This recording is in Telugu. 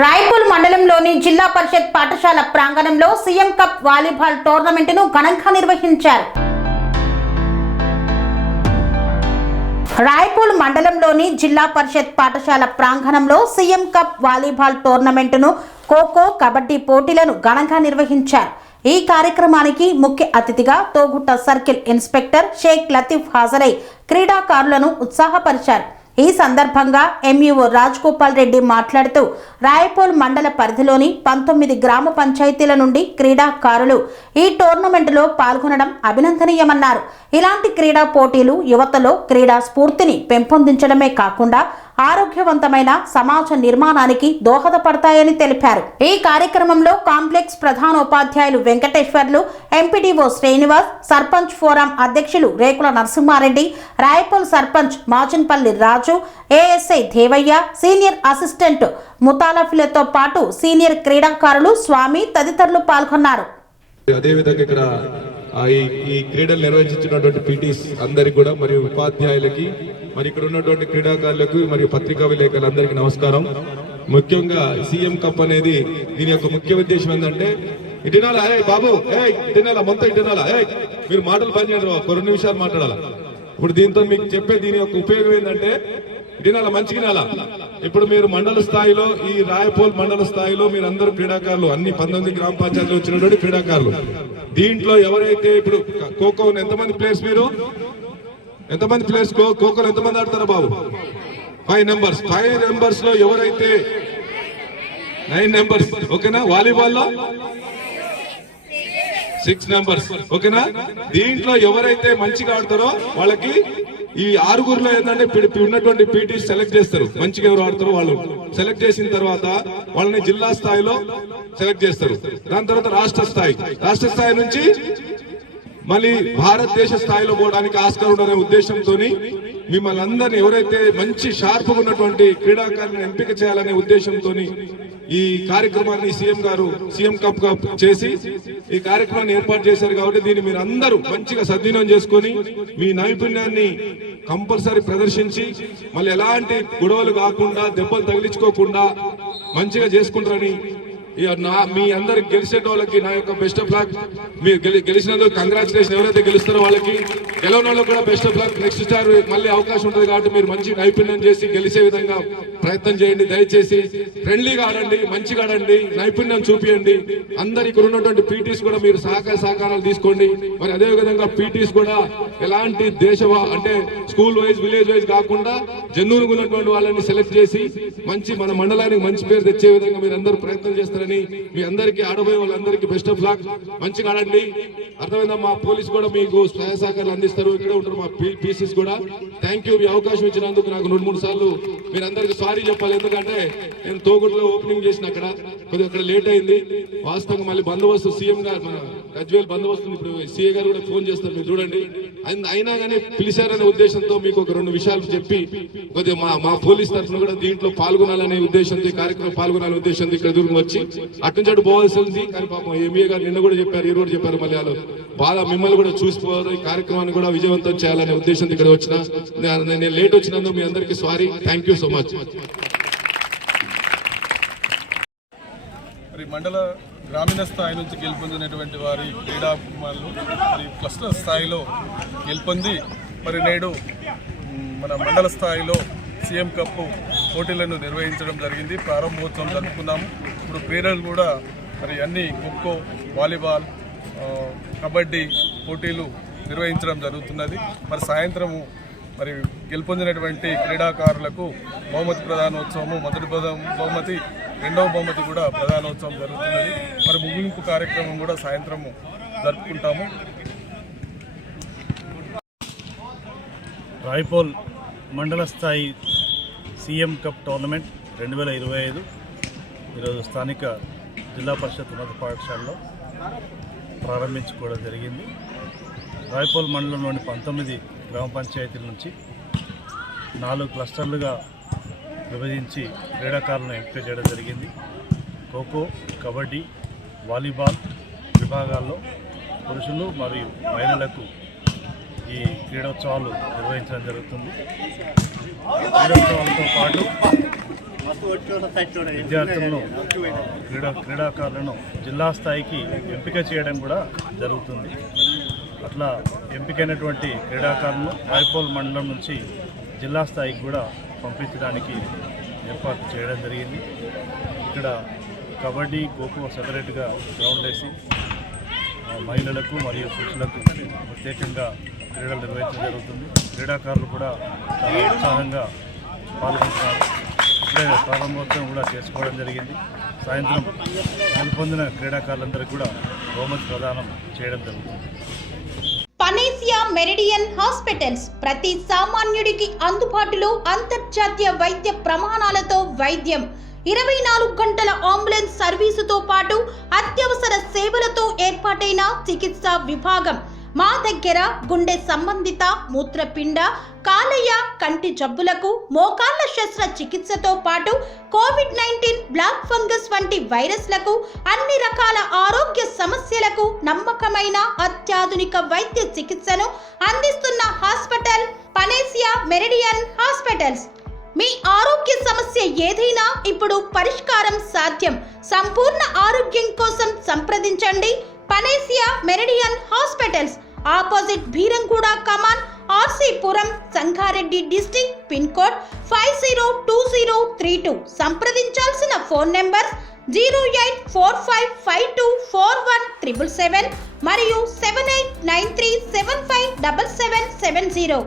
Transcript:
రాయపూల్ మండలంలోని జిల్లా పరిషత్ పాఠశాల ప్రాంగణంలో సీఎం కప్ వాలీబాల్ టోర్నమెంటును ఘనంగా నిర్వహించారు. రాయపూల్ మండలంలోని జిల్లా పరిషత్ పాఠశాల ప్రాంగణంలో సీఎం కప్ వాలీబాల్ టోర్నమెంటును ఖోఖో, కబడ్డీ పోటీలను ఘనంగా నిర్వహించారు. ఈ కార్యక్రమానికి ముఖ్య అతిథిగా తోగుట్ట సర్కిల్ ఇన్స్పెక్టర్ షేక్ లతీఫ్ హాజరై క్రీడాకారులను ఉత్సాహపరిచారు. ఈ సందర్భంగా ఎంఈఓ రాజగోపాల్ రెడ్డి మాట్లాడుతూ రాయపూల్ మండల పరిధిలోని 19 గ్రామ పంచాయతీల నుండి క్రీడాకారులు ఈ టోర్నమెంటులో పాల్గొనడం అభినందనీయమన్నారు. ఇలాంటి క్రీడా పోటీలు యువతలో క్రీడా స్ఫూర్తిని పెంపొందించడమే కాకుండా ఆరోగ్యవంతమైన సమాజ నిర్మాణానికి దోహదపడతాయని తెలిపారు. ఈ కార్యక్రమంలో కాంప్లెక్స్ ప్రధానోపాధ్యాయులు వెంకటేశ్వర్లు, ఎంపీడీఓ శ్రీనివాస్, సర్పంచ్ ఫోరం అధ్యక్షులు రేకుల నరసింహారెడ్డి, రాయపూల్ సర్పంచ్ మాచన్పల్లి రాజు, ఏఎస్ఐ దేవయ్య, సీనియర్ అసిస్టెంట్ ముతాలఫిలతో పాటు సీనియర్ క్రీడాకారులు స్వామి తదితరులు పాల్గొన్నారు. అదేవిధంగా ఇక్కడ ఈ క్రీడలు నిర్వహించినటువంటి పీటీస్ అందరికి కూడా మరియు ఉపాధ్యాయులకి మరి ఇక్కడ ఉన్నటువంటి క్రీడాకారులకు మరియు పత్రికా విలేకరులందరికీ నమస్కారం. ముఖ్యంగా సీఎం కప్ అనేది దీని యొక్క ముఖ్య ఉద్దేశం ఏంటంటే ఇటునాలా బాబు ఇటునాలా మొత్తం ఇటునాలా మీరు మాటలు పనిచేయడం ఒక 2 నిమిషాలు మాట్లాడాలా. ఇప్పుడు దీంతో మీకు చెప్పే దీని యొక్క ఉపయోగం ఏంటంటే ఇటునాల మంచిగా నెల ఇప్పుడు మీరు మండల స్థాయిలో ఈ రాయపూల్ మండల స్థాయిలో మీరు అందరూ క్రీడాకారులు అన్ని 19 గ్రామ పంచాయతీలు వచ్చినటువంటి క్రీడాకారులు. దీంట్లో ఎవరైతే ఇప్పుడు ఖోఖో ఎంతమంది ప్లేయర్స్ మీరు ఎంతమంది ప్లేయర్స్ ఖోఖోలో ఎంతమంది ఆడతారు బాబు? 5 నెంబర్స్. 5 నెంబర్స్ లో ఎవరైతే 9 నెంబర్స్ ఓకేనా? వాలీబాల్లో 6 నెంబర్స్ ఓకేనా? దీంట్లో ఎవరైతే మంచిగా ఆడతారో వాళ్ళకి ఈ 6గురిలో ఏంటంటే ఉన్నటువంటి పీటీ సెలెక్ట్ చేస్తారు. మంచిగా ఎవరు ఆడతారో వాళ్ళు సెలెక్ట్ చేసిన తర్వాత వాళ్ళని జిల్లా స్థాయిలో సెలెక్ట్ చేస్తారు. దాని తర్వాత రాష్ట్ర స్థాయి నుంచి మళ్ళీ భారతదేశ స్థాయిలో పోవడానికి ఆస్కారం ఉండనే ఉద్దేశంతో మిమ్మల్ని అందరినీ ఎవరైతే మంచి షార్ప్గా ఉన్నటువంటి క్రీడాకారులను ఎంపిక చేయాలనే ఉద్దేశంతో ఈ కార్యక్రమాన్ని సీఎం కప్ చేసి ఈ కార్యక్రమాన్ని ఏర్పాటు చేశారు. కాబట్టి దీన్ని మీరు అందరూ మంచిగా సద్వినియోగం చేసుకుని మీ నైపుణ్యాన్ని కంపల్సరీ ప్రదర్శించి మళ్ళీ ఎలాంటి గొడవలు కాకుండా దెబ్బలు తగిలించుకోకుండా మంచిగా చేసుకుంటారని మీ అందరికి గెలిచేటోళ్ళకి నా యొక్క బెస్ట్ ఆఫ్ లక్. మీరు గెలిచినందుకు కంగ్రాచులేషన్. ఎవరైతే గెలుస్తారో వాళ్ళకి, గెలవని వాళ్ళకి కూడా best of luck. Next star మళ్ళీ అవకాశం ఉంటుంది కాబట్టి మీరు మంచి నైపుణ్యం చేసి గెలిచే విధంగా ప్రయత్నం చేయండి. దయచేసి ఫ్రెండ్లీగా ఆడండి, మంచిగా ఆడండి, నైపుణ్యం చూపియండి. అందరు ఇక్కడ ఉన్నటువంటి పీటీస్ కూడా మీరు సహకారాలు తీసుకోండి. మరి అదే విధంగా పీటీస్ కూడా ఎలాంటి అంటే స్కూల్ వైజ్ విలేజ్ వైజ్ కాకుండా జెన్యూన్గా ఉన్నటువంటి వాళ్ళని సెలెక్ట్ చేసి మంచి మన మండలానికి మంచి పేరు తెచ్చే విధంగా మీరు అందరూ ప్రయత్నం చేస్తారని మీ అందరికీ ఆడబోయే వాళ్ళందరికీ బెస్ట్ ఆఫ్ లక్. మంచిగా ఆడండి. అర్థమైందా? మా పోలీస్ కూడా మీకు సహాయ సహకారాలు అందిస్తారు. ఇక్కడే ఉంటారు మా పీసీస్ కూడా. Thank you. మీ అవకాశం ఇచ్చినందుకు నాకు 2-3 సార్లు మీరు అందరికి సారీ చెప్పాలి. ఎందుకంటే నేను తోగుట్లో ఓపెనింగ్ చేసిన కొద్దిగా అక్కడ లేట్ అయింది. వాస్తవంగా మళ్ళీ బందోబస్తు సీఎం గారు మన గజ్వేల్ బందోబస్తు ఇప్పుడు సీఏ గారు కూడా ఫోన్ చేస్తారు, మీరు చూడండి. అయినా కానీ పిలిచారనే ఉద్దేశంతో మీకు ఒక 2 విషయాలు చెప్పి కొద్దిగా మా పోలీస్ తరఫున కూడా దీంట్లో పాల్గొనాలనే ఉద్దేశంతో ఈ కార్యక్రమం పాల్గొనాలనే ఉద్దేశంతో ఇక్కడ దూరం వచ్చి అటు పోవాల్సింది. కానీ పాపం ఎంఏ గారు నిన్న కూడా చెప్పారు, ఈ రోజు చెప్పారు, మళ్ళీ వాళ్ళు బాగా మిమ్మల్ని కూడా చూసిపోవారు. ఈ కార్యక్రమాన్ని కూడా విజయవంతం చేయాలనే ఉద్దేశంతో ఇక్కడ వచ్చిన నేను లేట్ వచ్చినందుకు మీ అందరికీ sorry. Thank you so much. మరి మండల గ్రామీణ స్థాయి నుంచి గెలుపొందినటువంటి వారి క్రీడాభిమానులు మరి క్లస్టర్ స్థాయిలో గెలుపొంది మరి నేడు మన మండల స్థాయిలో సీఎం కప్ పోటీలను నిర్వహించడం జరిగింది. ప్రారంభోత్సవం జరుపుకున్నాము. ఇప్పుడు క్రీడలు కూడా మరి అన్ని ఖోఖో, వాలీబాల్, కబడ్డీ పోటీలు నిర్వహించడం జరుగుతున్నది. మరి సాయంత్రము మరి గెలుపొందినటువంటి క్రీడాకారులకు బహుమతి ప్రదానోత్సవము, మొదటి బహుమతి, రెండవ బహుమతి కూడా ప్రదానోత్సవం జరుగుతున్నది. మరి ముగింపు కార్యక్రమం కూడా సాయంత్రము జరుపుకుంటాము. రాయపూల్ మండల స్థాయి సీఎం కప్ టోర్నమెంట్ 2025 ఈరోజు స్థానిక జిల్లా పరిషత్ ఉన్నత పాఠశాలలో ప్రారంభించుకోవడం జరిగింది. రాయపూల్ మండలంలోని 19 గ్రామ పంచాయతీల నుంచి 4 క్లస్టర్లుగా విభజించి క్రీడాకారులను ఎంపిక చేయడం జరిగింది. ఖోఖో, కబడ్డీ, వాలీబాల్ విభాగాల్లో పురుషులు మరియు మహిళలకు ఈ క్రీడోత్సవాలు నిర్వహించడం జరుగుతుంది. క్రీడోత్సవాలతో పాటు విద్యార్థులను క్రీడాకారులను జిల్లా స్థాయికి ఎంపిక చేయడం కూడా జరుగుతుంది. అట్లా ఎంపికైనటువంటి క్రీడాకారులను రాయపోల్ మండలం నుంచి జిల్లా స్థాయికి కూడా పంపించడానికి ఏర్పాటు చేయడం జరిగింది. ఇక్కడ కబడ్డీ, ఖోఖో సెపరేట్గా గ్రౌండ్ వేసి మహిళలకు మరియు పురుషులకు ప్రత్యేకంగా క్రీడలు నిర్వహించడం జరుగుతుంది. క్రీడాకారులు కూడా చాలా ఉత్సాహంగా పాల్గొంటున్నారు. ఇప్పుడే ప్రారంభోత్సవం కూడా చేసుకోవడం జరిగింది. సాయంత్రం గెలుపొందిన క్రీడాకారులందరికీ కూడా బహుమతి ప్రదానం చేయడం జరుగుతుంది. పనేసియా మెరిడియన్ హాస్పిటల్స్ ప్రతి సామాన్యుడికి అందుబాటులో అంతర్జాతీయ వైద్య ప్రమాణాలతో వైద్యం, 24 గంటల అంబులెన్స్ సర్వీసుతో పాటు అత్యవసర సేవలతో ఏర్పాటైన చికిత్సా విభాగం. మా దగ్గర గుండె సంబంధిత, మూత్రపిండ, కాలేయ, కంటి జబ్బులకు, మోకాళ్ల శస్త్రచికిత్సతో పాటు కోవిడ్-19, బ్లాక్ ఫంగస్ వంటి వైరస్లకు, అన్ని రకాల ఆరోగ్య సమస్యలకు నమ్మకమైన అత్యాధునిక వైద్య చికిత్సను అందిస్తున్న హాస్పిటల్ పనేసియా మెరిడియన్ హాస్పిటల్స్. మీ ఆరోగ్య సమస్య ఏదైనా ఇప్పుడు పరిష్కారం సాధ్యం. సంపూర్ణ ఆరోగ్యం కోసం సంప్రదించండి panacea meridian hospitals. Opposite Bheeramguda కమాన్, RC Puram, Sangareddy district. Pin code 502032. సంప్రదించాల్సిన ఫోన్ నెంబర్ 0845524177 మరియు 7893757770.